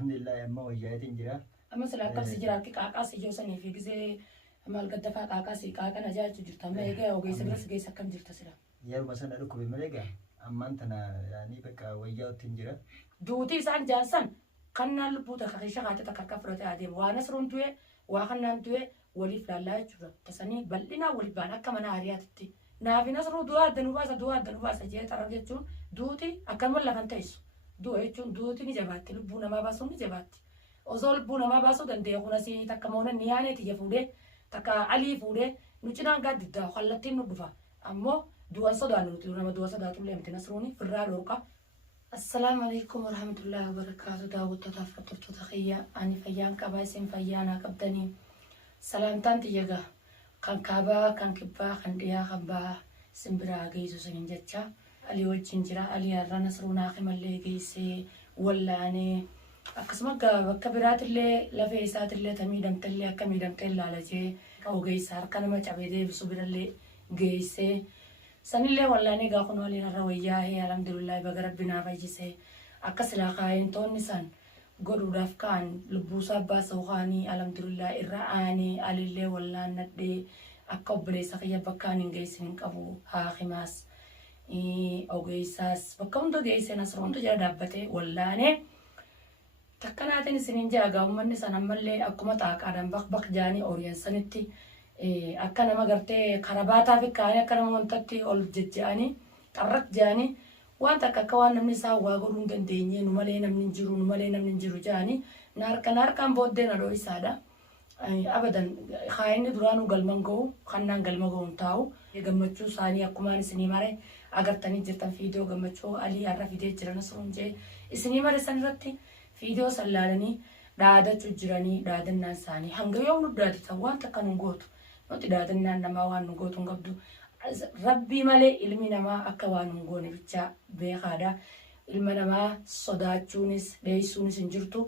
الحمد لله أما وجهت إنجرا أما سلا كاب سجرا كي كاكا سجوسني في جزء أما القدفة كاكا سي كاكا نجار تجرت ما يجي أو جيس برس جيس كم جرت سلا يا مثلا أروح بملقا أما أنتنا يعني بقى وجهت إنجرا دوتي سان جانسن كنا لبوتا خشيشة قاعدة تكرك فرط عادم وانا سرون توي واخنا توي ولي فلالا يجرا تسني بلنا ولي بانا كمان عارياتي نافينا سرو دوا دنوباسا جاي ترى دوتي أكمل لكن تيسو دو يجون دوتي نجبات لبونا ما باسو نجبات أزول بونا ما باسو دندي أخونا سي تكمونا نيانة تيجي فودي تكا علي فودي نوتشنا قاعد دا خلتين ندفع أمو دوان صدانو تلونا دوان صداتو اللي أمتنا سروني في الرالوركا السلام عليكم ورحمة الله وبركاته داود تتفرطر تتخيا أني فيان كبايسين فيانا كبدني سلامتان تيجا كان كابا كان كبا كان ديا كبا سمبرا جيسو سنجتشا علي وجنجرا علي الرنا سرونا خمالي جيسي ولا أني أقسم كبرات اللي لفيسات اللي تميدم تلي كميدم تلي على جي أو جيسار كان ما تعبيدي بسبب اللي جيسي سنلي ولا أني قاكون ولي الروية هي الحمد لله بقرب بنا فيجسي أكسر خاين تون نسان قدو دافكان لبوسا باسوخاني الحمد لله إرعاني علي ولا ندي أكبر سخية بكان جيسين كابو ها خماس أو جيساس بكم دو جيسي نصرون تجار دابته ولا أني تكناتني سنين جاء قوم من سنة ملي أكما تاك آدم بق جاني أوريان سنتي أكنا ما قرتي خراباتها في كاني أكنا مونتتي أول جاني قررت جاني وأنت ككوان نمني سوا قولون دنديني نمالينا من نجرو جاني نار كان بودنا روي سادا أبدا خاين درانو قلمنجو خنان قلمنجو نتاو يجمعتشو ساني أكمان سنيماري أقرتني جرتن فيديو جمعتشو علي عرف فيديو جرنا سرونجي سنيماري سنرتي فيديو سلالني دادا تجراني دادا ناساني هنگا يوم ندادا توان تكنو غوتو نوتي دادا نما وان غوتو غبدو ربي مالي علمي نما أكوان نغوني بيتشا بيخادا علمي نما صداتشونيس بيسونيس انجرتو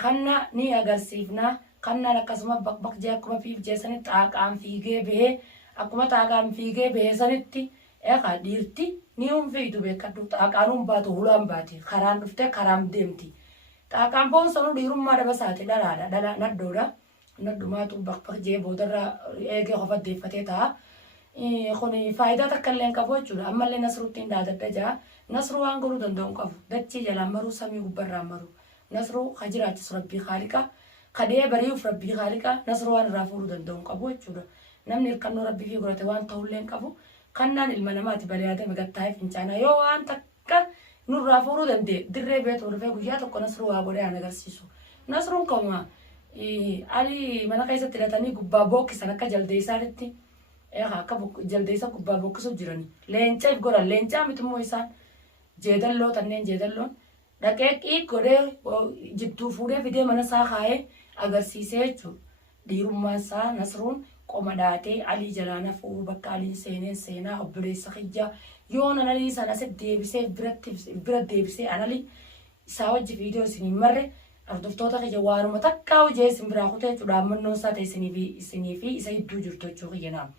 خنا ني أغرسيفنا خنا لكسما بق جاكما في جيساني تاقام فيجي به أكما تاقام فيجي به سانتي إيقا ديرتي نيوم فيدو بيكادو تاقانون باتو هلام باتي خران رفته خرام ديمتي تاقام بون سنو ديروم مادا بساتي دالا ندورا ندوما تو بق جي بودرا إيجي خفت ديفتي تا خوني فايدة تكلين كفو جورا أما اللي نصرو تين دادا دجا نصرو وانقرو دندون كفو دتشي جلا مرو سمي وبرا مرو نصرو خجرات ربي خالقا خديه بريوف ربي خالقا نصرو وان رافورو دندون كفو جورا نمني الكنو ربي في قراتي وان طولين كفو خنان المنامات بليادة مقطعي فنجانا يو وان تكا نور رافورو دندي دري بيت ورفاق وجاتو نصرو وابوري انا قرسيسو نصرو كما علي منا قيسة تلاتاني قبابوكي سنكا جلدي سارتي إيه كابو جلديسا كوبابو كسو جراني لينشا يبغورا لينشا متمو إنسان جدلو تنين جدلون دكيك إيه كده جبتو فوري فيديو منا ساخاي أجر سيسيتشو ديروم ماسا نصرون قمداتي علي جلانا فور بكالين سينا أبري سخيجا يون أنا لي سنة سد ديبسي برد ديبسي أنا لي ساوج فيديو سني مرة أردفتوتا كجوارو متكاو جيسم براخوتة تدامن نوسا تيسني في يسيدو جرتو تشوغينا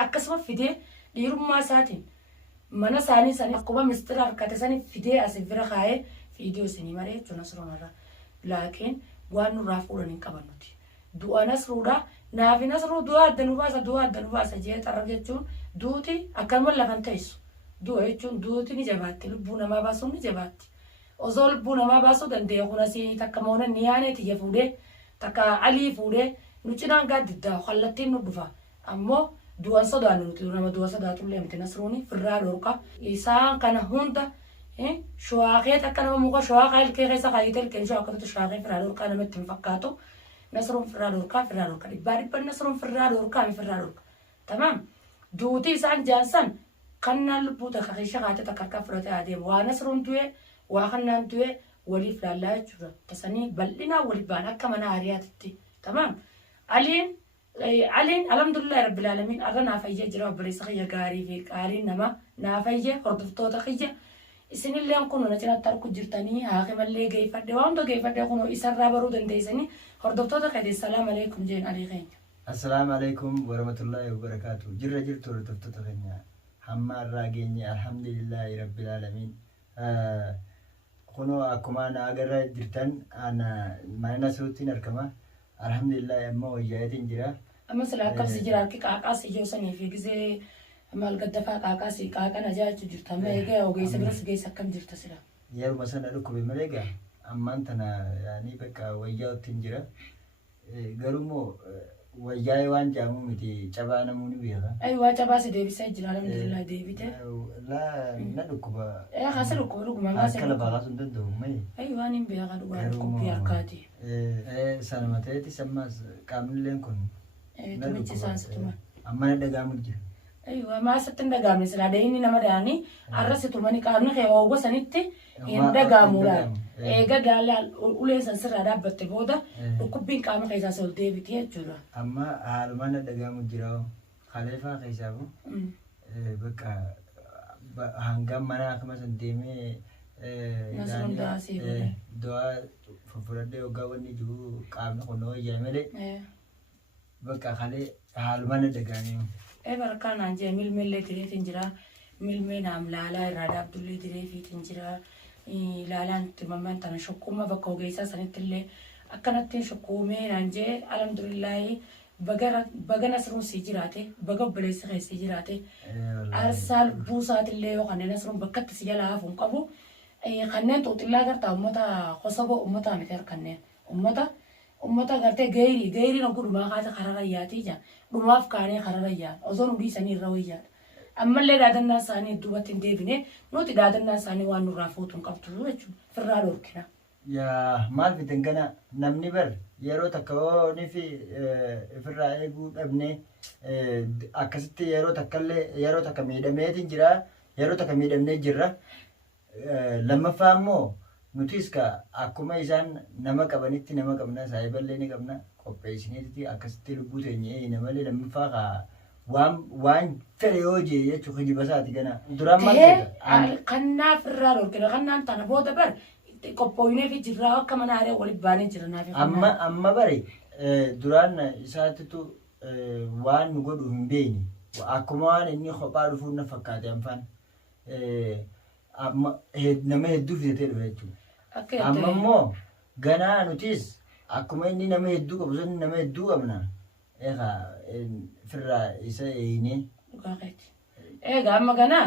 أكسب فيديو ديروم ساتين منا ساني أقوى مستر كاتساني فيديو أسفر خاي فيديو سني مرة تناصرون مرة لكن وانو رافورن كبانوتي دو أنا سرودا نافي نصرو دوا دنوباسا جيت أرجعون دوتي أكمل لكن تيسو دو يجون دوتي نجبات لبونا ما باسو نجبات أزول بونا ما باسو دندي أخونا سي تكمونا نيانة تيجي فودي تكا علي فودي نوتشنا قاعد دا خلتين ندفع أمو دوان صدانو تلونا دوان صداتو اللي أمتنا سروني في الرالوركا إيسان كان هوندا شواقي تكنا موقع شواقي الكيغيسا خايتل كن شواقي شواقي في الرالوركا أنا متنفقاتو نصرون في الرالوركا باري بل نصرون في الرالوركا تمام دوتي سان جانسان كنا لبوتا خيشة غاتا تكركا فراتي عاديم ونصرون توي وخنان توي ولي فلالا جورا تساني بلنا ولي بانا كمان عارياتي تمام علين الحمد لله رب العالمين أرنا نافية جرا بريسخية غاري فيك علين نما نافية هردفتوتا خيجة إسني اللي أنكونو نجنا تركو جرتاني هاقي مالي جاي فدي واندو جاي فدي أكونو إسر رابرو دنديسني هردفتوتا خيدي السلام عليكم جين عليكم السلام عليكم ورحمة الله وبركاته جرت هردفتوتا خينيا حما الراجيني الحمد لله رب العالمين kuno akkuma ana agarra jirtan ana mana suutiin arkama alhamdulillah amma wayyatin jira amma sila akkam si jira harki qaaqaas ijoosanii fi gizee maal gaddafaa qaaqaas qaaqana jaachu jirta amma egaa ogeessa biras geessa akkam jirta sila yeruma sana dhukkube malee gaa ammaan tana yaani bakka wayyatin jira garumoo wayyaa'ee waan jaamu miti cabaa namoonni beeka. Waa cabaa si deebisee jira alhamdulillah deebite. Na dhukkuba. Haasa dhukkuba dhuguma maasa. Akka lafaa kaasuun danda'u mayi. Waan hin beeka dhugaa dhukkubbii harkaati. Sanuma ta'eeti sammaas qaamnilleen kun. Tumichi isaansi tuma. Amma na dhagaamu jira. Maasatti hin dhagaamne silaa inni nama dhaanii arrasi tumani qaamni kee oowwa sanitti hin dhagaamuudhaan. Eega gaalee uleen san sirraa dhaabbatte booda dhukkubbiin qaama keessaa ol deebiti jechuudha. Amma haaluma na dhagaamu jira kaleefaa keessaafu bakka hangam mana akkuma san deemee du'aa fuffuradhee waggaa wanni jiru qaamni kun wayyaa malee bakka kalee haaluma na dhagaamee. Barkanaan jee milmeellee direetiin jira milmee naam laalaa irraa dhaabdullee direefiitiin jira. Laalaan itti mammaan tana shokkuma bakka ogeessaa sanittillee akkanatti shokkuumee naan jee alhamdulillahi baga nasruun sii jiraate baga obboleessi keessi jiraate arsaa buusaatillee yoo kanneen nasruun bakkatti si jalaa hafuun qabu kanneen xuuxillaa gartaa ummata kosaboo ummataa miti kanneen ummata gartee geeriin ogudhumaa kaata kararayyaati jaa dhumaaf kaanee kararayyaan osoo nu dhiisanii irra wayyaadha. Ammallee daadannaa isaanii duubatti hin deebine nuti daadannaa isaanii waan nurraa fuutu hin qabdu jechuudha. Firraa dhorkina. Yaa maal fitan kana namni bar yeroo takka oonii fi firraa eeguu dhabne akkasitti yeroo takka miidhameetiin jira yeroo takka miidhamnee jirra. Lammaffaa immoo nutis akkuma isaan nama qabanitti nama qabna saayiballee ni qabna qopheessineeti akkasitti lubbuu teenyee namalee lammaffaa waan fedhe yoo jee jechuun hijibasaati gana duraan maal jedha kannaaf irraa dhorkina kannaan tana booda bar qophooyinee fi jirraa akka mana aaree waliin baanee jira naaf amma bare duraan isaatitu waan nu godhu hin beekne akkuma waan inni kophaa dhufuun na fakkaate anfaan nama hedduu fidatee dhufe jechuudha amma immoo ganaa nutis akkuma inni nama hedduu qabu sun nama hedduu qabna firraa isa eeyine. Egaa amma ganaa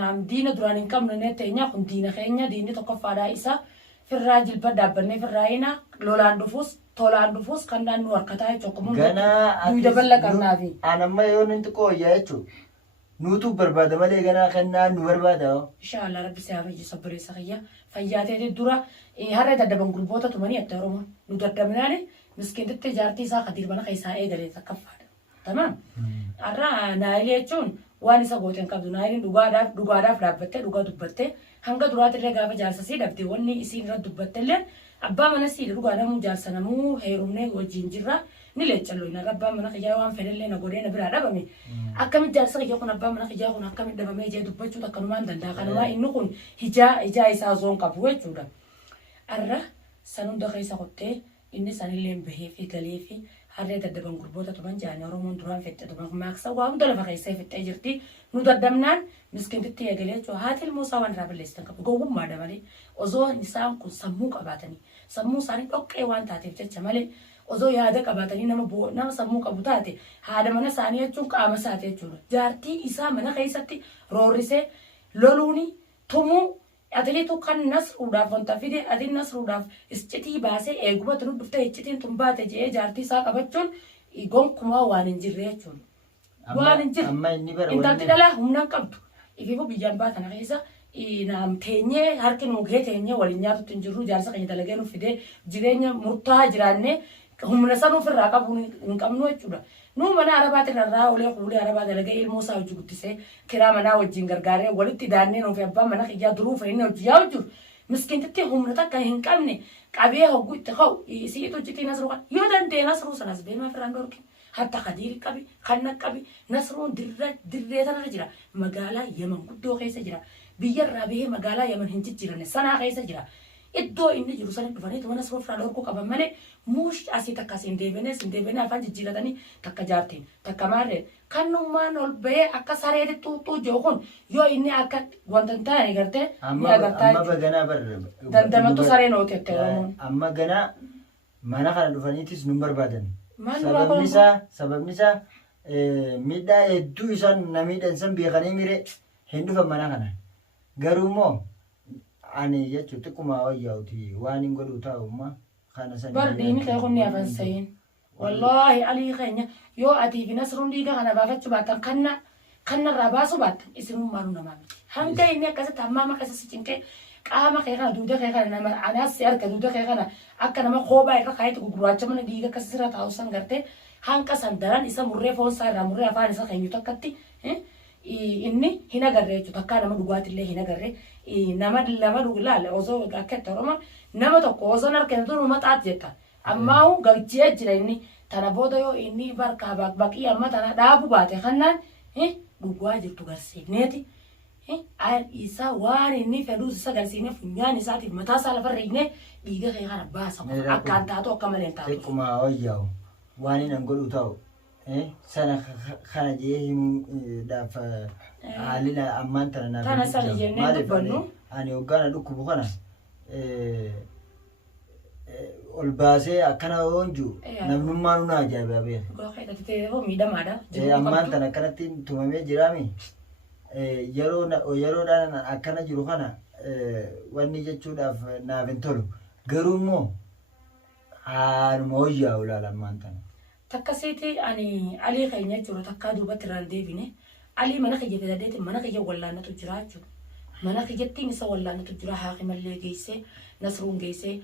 naam diina duraan hin qabne ne teenya kun diina keenya diinni tokkoffaadhaa isa firraa jilba dhaabbannee firraa hina lolaan dhufuus tolaan dhufuus kan naannu harkataa jechuudha. Ganaa duwida balla qabnaafi. Anamma yoo ninti qooyyaa jechuudha. Nuutu barbaada malee ganaa kan naannu barbaada. Inshaallah rabbi si haa fayyisa obboleessa kiyya fayyaatee dura harree daddaban gurboota tumanii adda oromoo nu daddaminaani miskiintitti jaartii isaa kadirbana keessaa eegalee takkaffaadha. Tamam. Arra naayilee jechuun waan isa gooteen qabdu naayiliin dhugaadhaaf dhaabbattee dhugaa dubbattee hanga duraatillee gaafa jaarsasii dhabdee wanni isiin irra dubbattellee abbaa mana siidha dhugaadhamuu jaarsanamuu heerumnee wajjin jirra ni leechalloo inni abbaa mana kiyyaa waan fedhellee na godhee na biraa dhabame akkamitti jaarsa kiyyaa kun abbaa mana kiyyaa kun akkamitti dhabamee jee dubbachuu akkanumaan danda'a kanumaa inni kun ijaa isaa zoon qabu jechuudha. Arra san hunda keessa qottee inni sanillee bahee fi galee fi harree daddaban gurboota tuman jaanii oromoon duraan fedhe tuman maaksa waa hunda lafa keessaa fixee jirti nu daddabnaan miskiintitti eegalee jechuudha haati ilmoo isaa waan irraa balleessitan qabu gowwummaadha malee osoo isaan kun sammuu qabaatanii sammuu isaanii dhoqqee waan taateef jecha malee osoo yaada qabaatanii nama sammuu qabu taate haadha mana isaanii jechuun qaama isaati jechuudha jaartii isaa mana keessatti roorrisee loluuni tumuu atleetu kan nasruudhaaf wanta fide ati nasruudhaaf iscitii baasee eegumatu nu dhufte iccitiin tun baate jee jaartii isaa qabachuun gonkumaa waan hin jirre jechuudha. Waan hin jirre intalti dhalaa humnaan qabdu ifiifuu biyyaan baatana keessa naam teenyee harki nuu gahee teenyee waliin nyaatutti hin jirru jaarsa keenya dalagee nuuf fidee jireenya murtaa'aa jiraannee humna sana ofirraa qabu hin qabnu jechuudha. Nu mana arabaati irraa olee kuulee arabaa dalagee ilmoo isaa hojii guddisee kiraa manaa wajjin gargaaree walitti daannee nuuf abbaan mana kiyyaa duruu fa'inni hojii yaa hojjetu miskiintitti humna takka hin qabne qabee hogguu itti ka'u isii hojjetii nasruu kan yoo danda'e nasruu sanas beemaa firaan dhorki hatta kadiiri qabi kanna qabi nasruun dirree tanarra jira magaalaa Yaman guddoo keessa jira biyyarraa bahee magaalaa Yaman hin jijjiiranne sanaa keessa jira iddoo inni jiru sana dhufanii mana siroo firaa dhorkuu qaban malee muush asii takka siin deebinee afaan jijjiiratanii takka jaartiin takka maarreen kannummaan ol bahee akka sareetti xuuxuu jiru kun yoo inni akka wanta hin taane gartee ni agartaa amma baganaa barra dandamattu sareen ooteette Oromoon. amma ganaa mana kana dhufaniitis nu barbaadan sababni isaa miidhaa hedduu isaan na miidhan san beekanii mire hin dhufan mana kana garuu immoo ani jechuun xiqquma wayyaa'uti waan hin godhu taa'ummaa kana san bardiini kee kun ni afan sayin wallahi alii keenya yoo atii fi nasruun dhiiga kana baafachuu baattan kannarraa baasuu baattan isinummaanuu namaa miti hanga inni akkasitti hammaa maqasa si cinqee qaama kee kana duuda kee kana nama anaas si arga duuda kee kana akka nama koobaa irra kaayetti guguraacha mana dhiiga akkasirra taa'u san gartee hanqa san daran isa murree foonsaa irraa murree afaan isa keenyu takkatti inni hin agarree jechuudha akka nama dhugaatillee hin agarree nama dhugu laale osoo akka itti Oromoo nama tokko osoo harkeen turu maxaati jetta ammaa galchee jira inni tana booda yoo inni barkaa baqii amma tana dhaabu baate kannaan dhugaa jirtu garsiifneeti isa waan inni fedhuu isa garsiifne funyaan isaatiif mataa isaa lafa reegne dhiiga kee kana baasa akkaan taatu akka malee taatu. Xiqquma wayyaa'u waan hin godhu ta'u. sana kana jee himuudhaaf haalli ammaan tana naaf Tana sana jennee dubbannu. ani hoggaana dhukkubu kana ol baasee akkana oonju namnummaan nu ajaa'ibaa beeka. Miidhamaadha. Ammaan tana akkanatti tumamee jiraami yeroodhaan akkana jiru kana wanni jechuudhaaf naaf hin tolu garuu immoo haaluma wayyaa ulaala ammaan tana. Takkasiiti ani alii keenya jechuudha takkaa duubatti irraan deebine alii mana kiyya fidadeeti mana kiyya wallaannatu jira jechuudha. Mana kiyyattiin isa wallaannatu jira haakimallee geessee nasruun geessee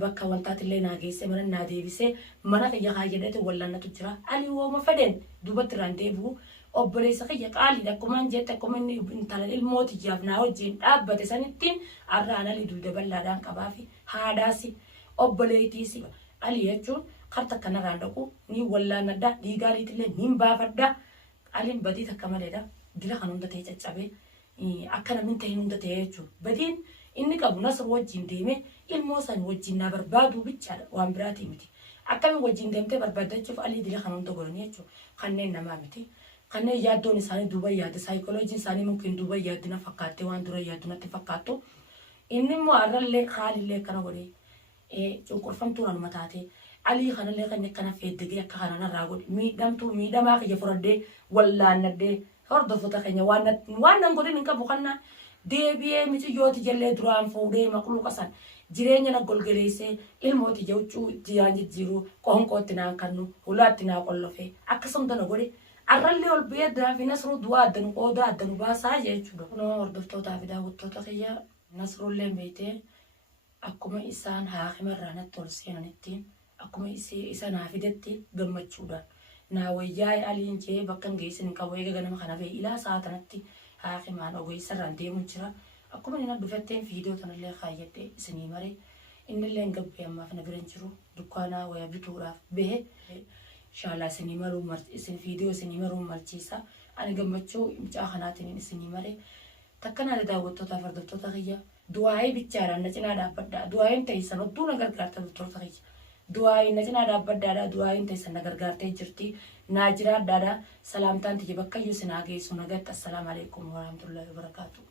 bakka wantaatillee naa geessee mana naa deebisee mana kiyya kaayyadeeti wallaannatu jira. Alii wooma fedeen duubatti irraan deebi'u obboleessa kiyya qaaliidha akkumaan jette akkuma inni intala ilmootiyyaaf naa wajjin dhaabbate sanittiin arraan alii duuda bal'aadhaan qabaa fi haadhaasi obboleetiisi alii jechuun karta kanarraan dhaqu ni wallaanadha dhiigaaliitillee ni baafadha aliin badii takka maleedha dila kan hunda ta'e caccabee akka namni ta'e hunda ta'e jechuudha badiin inni qabu nasr wajjin deemee ilmoo san wajjin naa barbaadu bichaadha waan biraatii miti akkamiin wajjin deemtee barbaadachuuf alii dila kan hunda godhanii jechuudha kanneen namaa miti kanneen yaaddoon isaanii duuba yaadde saayikolojiin isaanii mungkin duuba yaaddina fakkaattee waan dura yaaddu natti fakkaattu inni immoo har'allee haalillee akkana godhee cunqurfamtuun anuma taatee alii kanallee kan akkana feeddegee akka kanaan irraa godhe miidhamaa kiyya furadhee wallaannadhee hordofota keenya waan nan godhin hin qabu kannaa deebi'ee miciyyooti jallee duraan fuudhee maqluuqa san jireenya na golgaleessee ilmooti jawchuu jiyaan jijjiiruu qoonqootti naa kannu hulaatti naa qollofee akkasuma na godhe arrallee ol beedaa fi nasruu du'aa addanu qoodaa addanu baasaa jechuudha. Kunoo hordoftootaa fi daawwattoota kiyya nasruullee beetee akkuma isaan haakimarraa natti ol seenanittiin akkuma isa naa fidetti gammachuudhaan naa wayyaa aliin jee bakka hin geessin hin qabu eega ganama kana ba'e ilaa sa'aatanatti haakimaan ogeessarraan deemuun jira akkuma inni dhufetteen viidiyoo tanallee kaayyadhee isinii maree innillee hin gabbee ammaaf na bira hin jiru dukkaanaa waya bituudhaaf bahe shaalaa isinii maruu viidiyoo isinii maruu malchiisa ani gammachuu mucaa kanaatiin isinii maree takkanaa daawwattootaaf hordoftoota kiyya du'aayii bichaadhaan na cinaa dhaabbadhaa du'aayiin ta'issan hedduu na gargaarta hordoftoota kiyya. Du'aayin na cinaa dhaabbadhaadha du'aayin ta'issan na gargaartee jirti naa jiraadhaadha salaamtaan tiyya bakka iyyuu sinaa geessu nagatti assalaamu alaikum warahmatullahi wabarakaatuh.